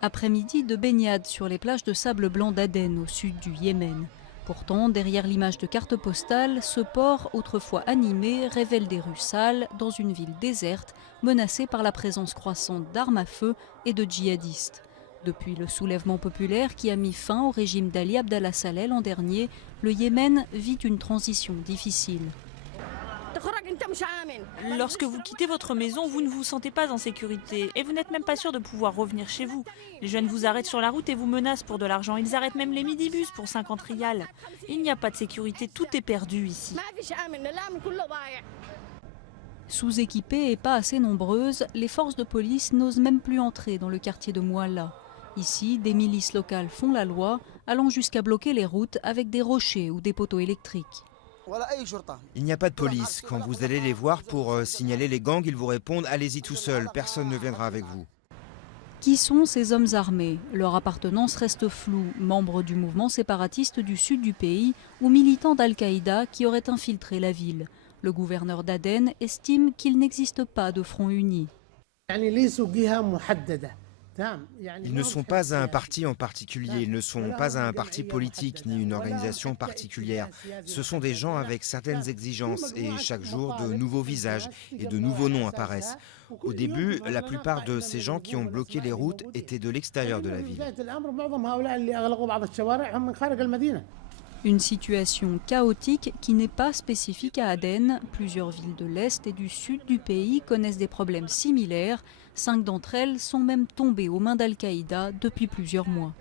Après-midi de baignade sur les plages de sable blanc d'Aden, au sud du Yémen. Pourtant, derrière l'image de carte postale, ce port, autrefois animé, révèle des rues sales dans une ville déserte, menacée par la présence croissante d'armes à feu et de djihadistes. Depuis le soulèvement populaire qui a mis fin au régime d'Ali Abdallah Saleh l'an dernier, le Yémen vit une transition difficile. Lorsque vous quittez votre maison, vous ne vous sentez pas en sécurité et vous n'êtes même pas sûr de pouvoir revenir chez vous. Les jeunes vous arrêtent sur la route et vous menacent pour de l'argent. Ils arrêtent même les midibus pour 50 riyals. Il n'y a pas de sécurité, tout est perdu ici. Sous-équipées et pas assez nombreuses, les forces de police n'osent même plus entrer dans le quartier de Moualla. Ici, des milices locales font la loi, allant jusqu'à bloquer les routes avec des rochers ou des poteaux électriques. Il n'y a pas de police. Quand vous allez les voir pour signaler les gangs, ils vous répondent « allez-y tout seul, personne ne viendra avec vous ». Qui sont ces hommes armés? Leur appartenance reste floue, membres du mouvement séparatiste du sud du pays ou militants d'Al-Qaïda qui auraient infiltré la ville. Le gouverneur d'Aden estime qu'il n'existe pas de front uni. Ils ne sont pas un parti en particulier, ils ne sont pas un parti politique ni une organisation particulière. Ce sont des gens avec certaines exigences et chaque jour de nouveaux visages et de nouveaux noms apparaissent. Au début, la plupart de ces gens qui ont bloqué les routes étaient de l'extérieur de la ville. Une situation chaotique qui n'est pas spécifique à Aden. Plusieurs villes de l'Est et du Sud du pays connaissent des problèmes similaires. 5 d'entre elles sont même tombées aux mains d'Al-Qaïda depuis plusieurs mois.